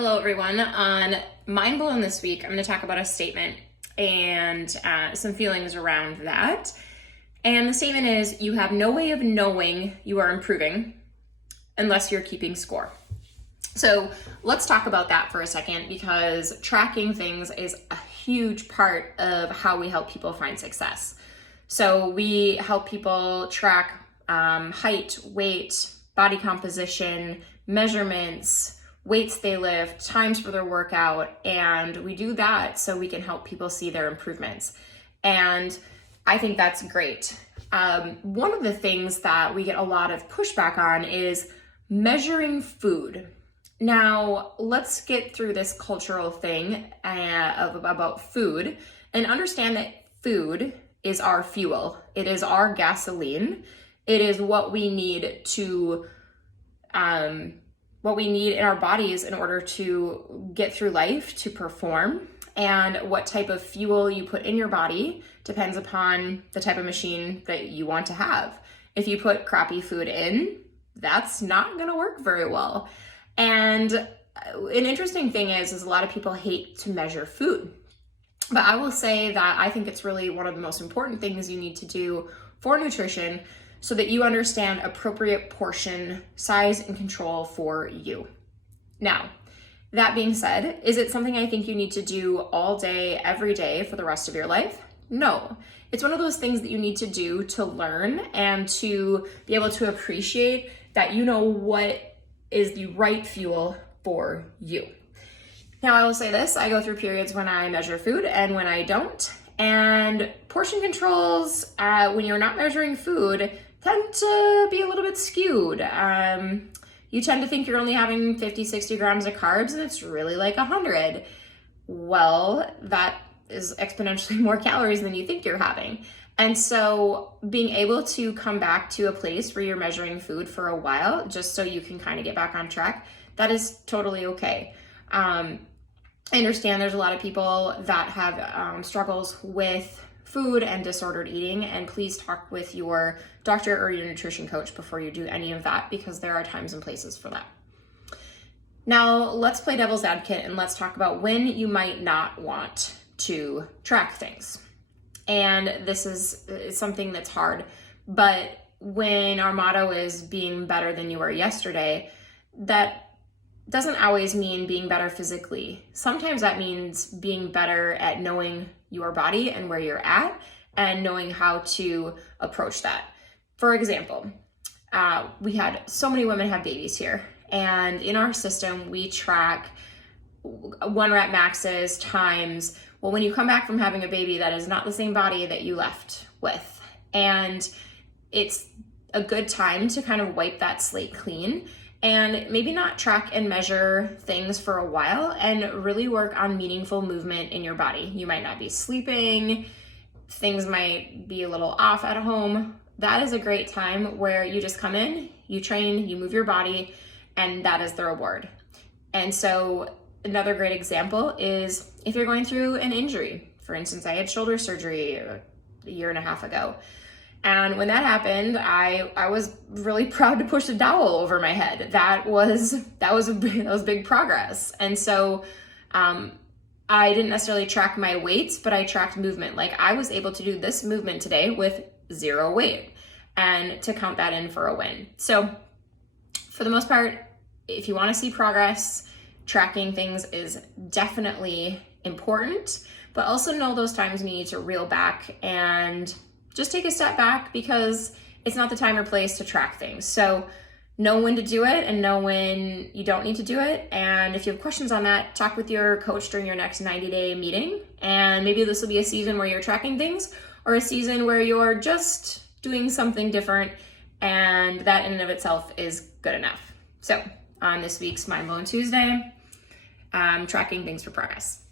Hello, everyone. On Mind Blown this week, I'm going to talk about a statement and some feelings around that. And the statement is, you have no way of knowing you are improving unless you're keeping score. So let's talk about that for a second, because tracking things is a huge part of how we help people find success. So we help people track height, weight, body composition, measurements, weights they lift, times for their workout, and we do that so we can help people see their improvements. And I think that's great. One of the things that we get a lot of pushback on is measuring food. Now, let's get through this cultural thing about food and understand that food is our fuel. It is our gasoline. It is what we need in our bodies in order to get through life, to perform. And what type of fuel you put in your body depends upon the type of machine that you want to have. If you put crappy food in, that's not going to work very well. And an interesting thing is a lot of people hate to measure food. But I will say that I think it's really one of the most important things you need to do for nutrition, so that you understand appropriate portion size and control for you. Now, that being said, is it something I think you need to do all day, every day for the rest of your life? No. It's one of those things that you need to do to learn and to be able to appreciate that you know what is the right fuel for you. Now, I will say this, I go through periods when I measure food and when I don't. And portion controls, when you're not measuring food, tend to be a little bit skewed. You tend to think you're only having 50, 60 grams of carbs, and it's really like 100. Well, that is exponentially more calories than you think you're having. And so being able to come back to a place where you're measuring food for a while, just so you can kind of get back on track, that is totally okay. I understand there's a lot of people that have struggles with food and disordered eating, and please talk with your doctor or your nutrition coach before you do any of that, because there are times and places for that. Now, let's play devil's advocate and let's talk about when you might not want to track things. And this is something that's hard, but when our motto is being better than you were yesterday, that doesn't always mean being better physically. Sometimes that means being better at knowing your body and where you're at and knowing how to approach that. For example, we had so many women have babies here, and in our system, we track 1 rep maxes times. Well, when you come back from having a baby, that is not the same body that you left with. And it's a good time to kind of wipe that slate clean and maybe not track and measure things for a while and really work on meaningful movement in your body. You might not be sleeping, things might be a little off at home. That is a great time where you just come in, you train, you move your body, and that is the reward. And so another great example is if you're going through an injury. For instance, I had shoulder surgery a year and a half ago. And when that happened, I was really proud to push the dowel over my head. That was big progress. And so I didn't necessarily track my weights, but I tracked movement. Like, I was able to do this movement today with 0 weight and to count that in for a win. So for the most part, if you want to see progress, tracking things is definitely important, but also know those times you need to reel back and just take a step back, because it's not the time or place to track things. So know when to do it and know when you don't need to do it. And if you have questions on that, talk with your coach during your next 90-day meeting. And maybe this will be a season where you're tracking things, or a season where you're just doing something different, and that in and of itself is good enough. So on this week's Mind Blown Tuesday, I'm tracking things for progress.